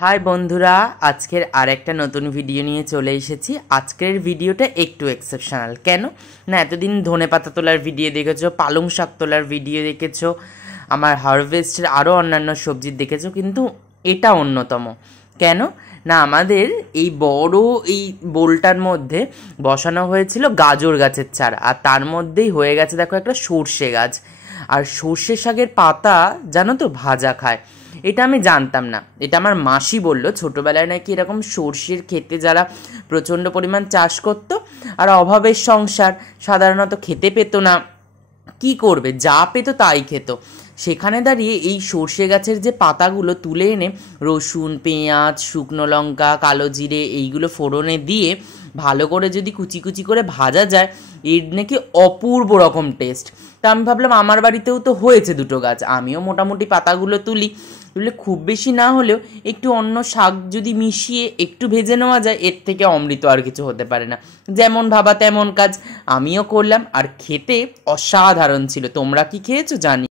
High বন্ধুরা, আজকের আরেকটা নতুন ভিডিও নিয়ে চলে এসেছি। আজকের ভিডিওটা একটু এক্সেপশনাল। কেন না, এতদিন ধনেপাতা তোলার ভিডিও দেখেছো, পালং শাক তোলার ভিডিও দেখেছো, আমার হারভেস্টের আরও অন্যান্য সবজি দেখেছো, কিন্তু এটা অন্যতম। কেন না, আমাদের এই বড় এই বোলটার মধ্যে বসানো হয়েছিল গাজর গাছের চারা, আর তার মধ্যেই হয়ে গেছে দেখো একটা সর্ষে গাছ। আর সর্ষে শাকের পাতা জানো তো ভাজা খায়, এটা আমি জানতাম না। এটা আমার মাসি বলল, ছোটোবেলায় নাকি এরকম সর্ষের ক্ষেতে যারা প্রচণ্ড পরিমাণ চাষ করতো আর অভাবের সংসার, সাধারণত খেতে পেতো না, কি করবে, যা পেতো তাই খেত, সেখানে দাঁড়িয়ে এই সর্ষে গাছের যে পাতাগুলো তুলে এনে রসুন, পেঁয়াজ, শুকনো লঙ্কা, কালো জিরে এইগুলো ফোড়নে দিয়ে ভালো করে যদি কুচি কুচি করে ভাজা যায়, এর নাকি অপূর্ব রকম টেস্ট। তা আমি ভাবলাম আমার বাড়িতেও তো হয়েছে দুটো গাছ, আমিও মোটামুটি পাতাগুলো তুলি, খুব বেশি না হলেও একটু অন্য শাক যদি মিশিয়ে একটু ভেজে নেওয়া যায়, এর থেকে অমৃত আর কিছু হতে পারে না। যেমন ভাবা তেমন কাজ, আমিও করলাম, আর খেতে অসাধারণ ছিল। তোমরা কি খেয়েছো জানি।